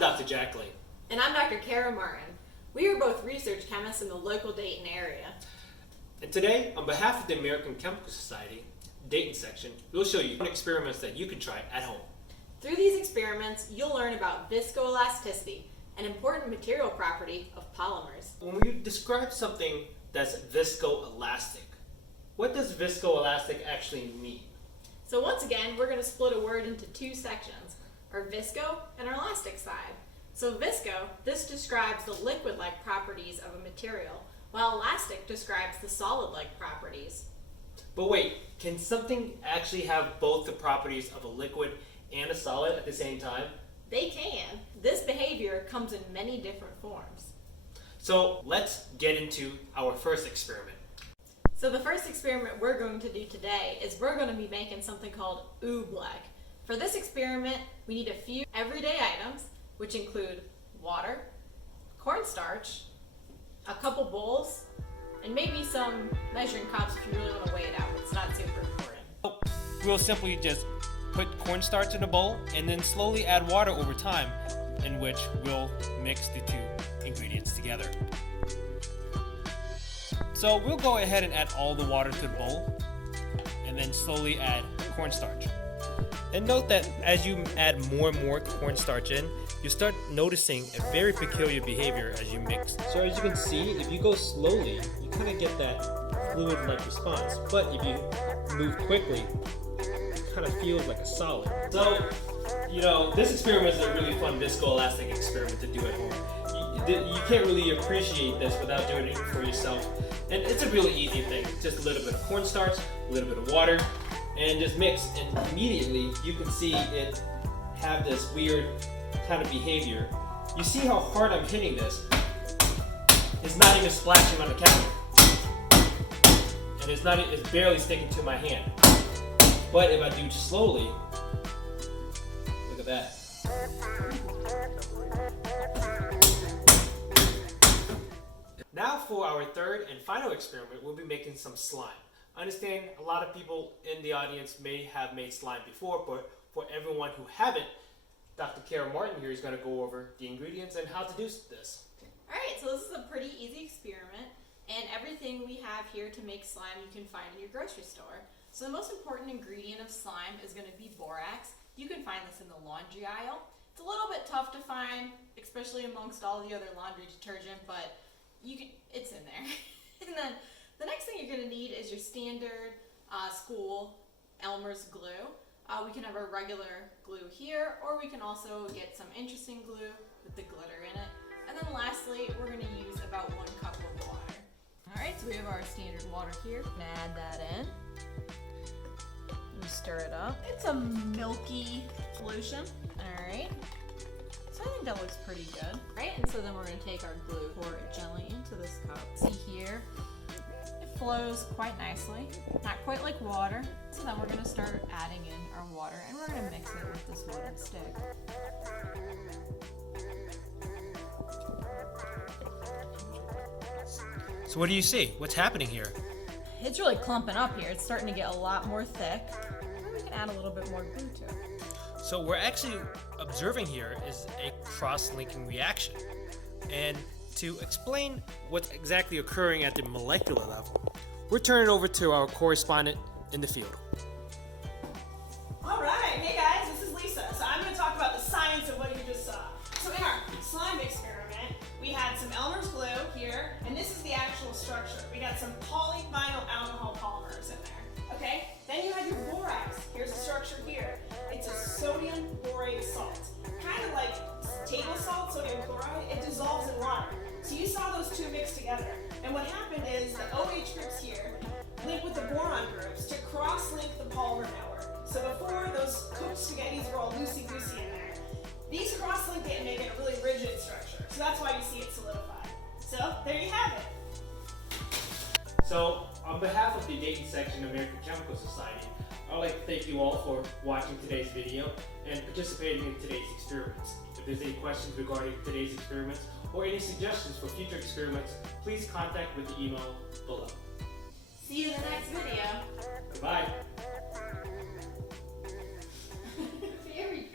Dr. Jackley. And I'm Dr. Kara Martin. We are both research chemists in the local Dayton area. And today, on behalf of the American Chemical Society, Dayton section, we'll show you experiments that you can try at home. Through these experiments, you'll learn about viscoelasticity, an important material property of polymers. When we describe something that's viscoelastic, what does viscoelastic actually mean? So once again, we're going to split a word into two sections, our visco and our elastic side. So visco, this describes the liquid-like properties of a material, while elastic describes the solid-like properties. But wait, can something actually have both the properties of a liquid and a solid at the same time? They can. This behavior comes in many different forms. So let's get into our first experiment. So the first experiment we're going to do today is we're going to be making something called oobleck. For this experiment, we need a few everyday items, which include water, cornstarch, a couple bowls, and maybe some measuring cups if you really want to weigh it out. It's not super important. We'll simply just put cornstarch in a bowl and then slowly add water over time, in which we'll mix the two ingredients together. So we'll go ahead and add all the water to the bowl and then slowly add cornstarch. And note that as you add more and more cornstarch in, you start noticing a very peculiar behavior as you mix. So as you can see, if you go slowly, you kind of get that fluid-like response. But if you move quickly, it kind of feels like a solid. So, this experiment is a really fun viscoelastic experiment to do at home. You can't really appreciate this without doing it for yourself. And it's a really easy thing. Just a little bit of cornstarch, a little bit of water, and just mix, and immediately you can see it have this weird kind of behavior. You see how hard I'm hitting this? It's not even splashing on the counter. And it's barely sticking to my hand. But if I do slowly, look at that. Now for our third and final experiment, we'll be making some slime. I understand a lot of people in the audience may have made slime before, but for everyone who haven't, Dr. Kara Martin here is going to go over the ingredients and how to do this. Alright, so this is a pretty easy experiment, and everything we have here to make slime you can find in your grocery store. So the most important ingredient of slime is going to be borax. You can find this in the laundry aisle. It's a little bit tough to find, especially amongst all the other laundry detergent, but it's in there. And then the next thing you're going to need is your standard school Elmer's glue. We can have our regular glue here, or we can also get some interesting glue with the glitter in it. And then lastly, we're going to use about 1 cup of water. Alright, so we have our standard water here. Add that in. We stir it up. It's a milky solution. Alright. So I think that looks pretty good. Right, and so then we're going to take our glue, pour it gently into this cup. See here, it flows quite nicely. Not quite like water. So then we're going to start adding in our water, and we're going to mix it with this wooden stick. So what do you see? What's happening here? It's really clumping up here. It's starting to get a lot more thick. And we can add a little bit more glue to it. So we're actually observing here is a cross-linking reaction. And to explain what's exactly occurring at the molecular level, we're turning over to our correspondent in the field. All right, hey guys, this is Lisa. So I'm going to talk about the science of what you just saw. So in our slime experiment, we had some Elmer's glue here, and this is the actual structure. We got some polyvinyl alcohol polymers in there, okay? Then you have your borax. Here's the structure here. It's a sodium borate salt. Kind of like table salt, sodium chloride, it dissolves in water. So you saw those two mixed together. And what happened is the OH groups here link with the boron groups to cross-link the polymer network. So before, those cooked spaghettis were all loosey-goosey in there. These cross-link it and make it a really rigid structure. So that's why you see it solidified. So there you have it. So on behalf of the Dayton section of American Chemical Society, I'd like to thank you all for watching today's video and participating in today's experiments. If there's any questions regarding today's experiments or any suggestions for future experiments, please contact with the email below. See you in the next video. Goodbye.